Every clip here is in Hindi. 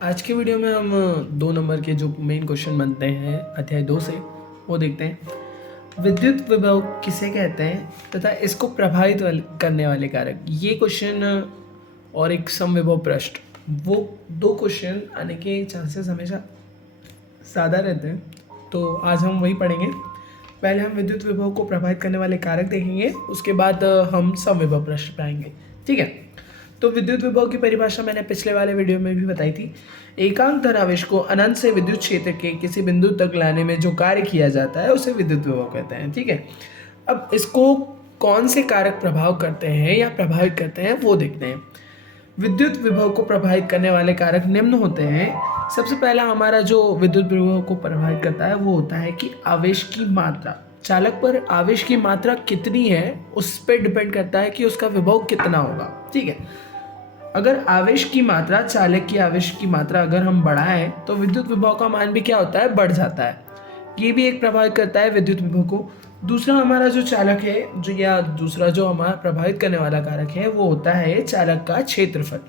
आज के वीडियो में हम 2 नंबर के जो मेन क्वेश्चन बनते हैं अध्याय 2 से वो देखते हैं। विद्युत विभव किसे कहते हैं तथा इसको प्रभावित करने वाले कारक। ये क्वेश्चन और एक समविभव पृष्ठ, वो 2 क्वेश्चन आने के चांसेस हमेशा ज़्यादा रहते हैं, तो आज हम वही पढ़ेंगे। पहले हम विद्युत विभव को प्रभावित करने वाले कारक देखेंगे, उसके बाद हम समविभव पृष्ठ पे आएंगे। ठीक है, तो विद्युत विभव की परिभाषा मैंने पिछले वाले वीडियो में भी बताई थी। एकांक धनावेश को अनंत से विद्युत क्षेत्र के किसी बिंदु तक लाने में जो कार्य किया जाता है उसे विद्युत विभव कहते हैं। ठीक है, अब इसको कौन से कारक प्रभाव करते हैं या प्रभावित करते हैं वो देखते हैं। विद्युत विभव को प्रभावित करने वाले कारक निम्न होते हैं। सबसे पहला हमारा जो विद्युत विभव को प्रभावित करता है वो होता है कि आवेश की मात्रा। चालक पर आवेश की मात्रा कितनी है उस पर डिपेंड करता है कि उसका विभव कितना होगा। ठीक है, अगर आवेश की मात्रा, चालक की आवेश की मात्रा अगर हम बढ़ाएं तो विद्युत विभव का मान भी क्या होता है, बढ़ जाता है। ये भी एक प्रभावित करता है विद्युत विभव को। दूसरा हमारा जो चालक है जो या दूसरा जो हमारा प्रभावित करने वाला कारक है वो होता है चालक का क्षेत्रफल।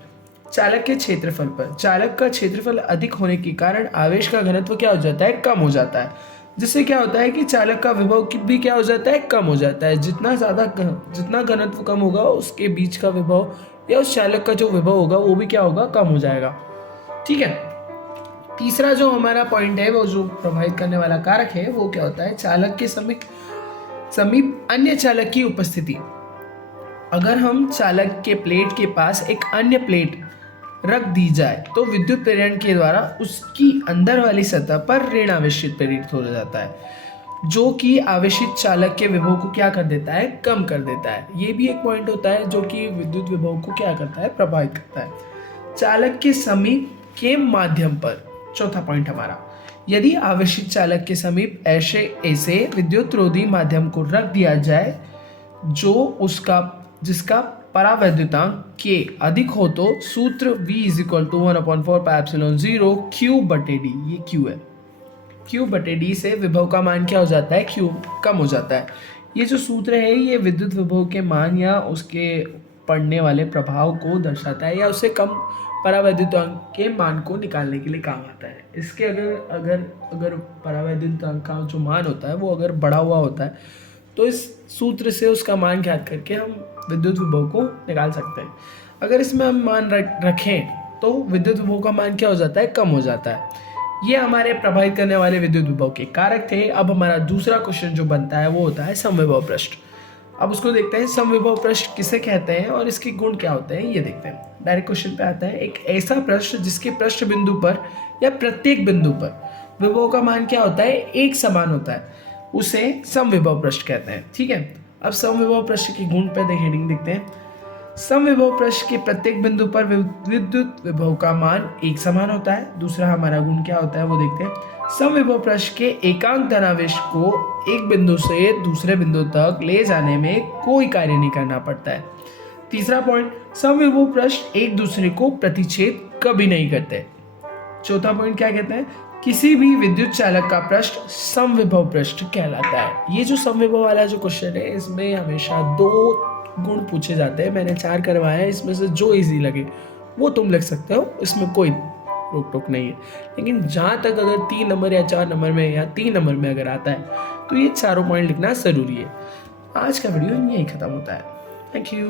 चालक के क्षेत्रफल पर, चालक का क्षेत्रफल अधिक होने के कारण आवेश का घनत्व क्या हो जाता है, कम हो जाता है, जिससे क्या होता है कि चालक का विभव भी क्या हो जाता है, कम हो जाता है। जितना घनत्व कम होगा उसके बीच का विभव या उस चालक का जो विभव होगा वो भी क्या होगा, कम हो जाएगा। ठीक है, तीसरा जो हमारा पॉइंट है वो जो प्रभावित करने वाला कारक है वो क्या होता है, चालक के समीप अन्य चालक की उपस्थिति। अगर हम चालक के प्लेट के पास एक अन्य प्लेट रख दी जाए तो विद्युत प्रेरण के द्वारा उसकी अंदर वाली सतह पर ऋण आवेशित प्रेरित हो जाता है, जो कि आवेशित चालक के विभव को क्या कर देता है, कम कर देता है। ये भी एक पॉइंट होता है जो कि विद्युत विभव को क्या करता है, प्रभावित करता है। चालक के समीप के माध्यम पर, चौथा पॉइंट हमारा, यदि आवेशित चालक के समीप ऐसे विद्युत रोधी माध्यम को रख दिया जाए जिसका परावैद्युतांक K अधिक हो तो सूत्र V = 1/4πε0 Q/D, ये Q है। Q/D से विभव का मान क्या हो जाता है, Q कम हो जाता है। ये जो सूत्र है ये विद्युत विभव के मान या उसके पड़ने वाले प्रभाव को दर्शाता है या उससे कम परावैद्युतांक के मान को निकालने के लिए काम आता है। इसके अगर परावैद्युतांक का जो मान होता है वो अगर बढ़ा हुआ होता है तो इस सूत्र से उसका मान ज्ञात करके हम विद्युत विभव को निकाल सकते हैं। अगर इसमें हम मान रखें तो विद्युत विभव का मान क्या हो जाता है, कम हो जाता है। ये हमारे प्रभावित करने वाले विद्युत विभव के कारक थे। अब हमारा दूसरा क्वेश्चन जो बनता है वो होता है समविभव पृष्ठ। अब उसको देखते हैं, समविभव पृष्ठ किसे कहते हैं और इसके गुण क्या होते हैं ये देखते हैं। डायरेक्ट क्वेश्चन पे आता है, एक ऐसा पृष्ठ जिसके पृष्ठ बिंदु पर या प्रत्येक बिंदु पर विभव का मान क्या होता है, एक समान होता है, उसे समविभव पृष्ठ कहते हैं। ठीक है, अब समविभव पृष्ठ की गुण पे हेडिंग देखते हैं। समविभव पृष्ठ के प्रत्येक बिंदु पर विद्युत विभव का मान एक समान होता है। दूसरा हमारा गुण क्या होता है वो देखते हैं। समविभव पृष्ठ के एकांक धनावेश को एक बिंदु से दूसरे बिंदु तक ले जाने में कोई कार्य नहीं करना पड़ता है। तीसरा पॉइंट, समविभव पृष्ठ एक दूसरे को प्रतिच्छेद कभी नहीं करते। चौथा पॉइंट क्या कहते हैं, किसी भी विद्युत चालक का पृष्ठ समविभव पृष्ठ कहलाता है। ये जो समविभव वाला जो क्वेश्चन है इसमें हमेशा 2 गुण पूछे जाते हैं। मैंने 4 करवाए हैं, इसमें से जो इजी लगे वो तुम लिख सकते हो, इसमें कोई रोक टोक नहीं है। लेकिन जहाँ तक अगर 3 नंबर या 4 नंबर में या 3 नंबर में अगर आता है तो ये चारों पॉइंट लिखना ज़रूरी है। आज का वीडियो यहीं ख़त्म होता है। Thank you.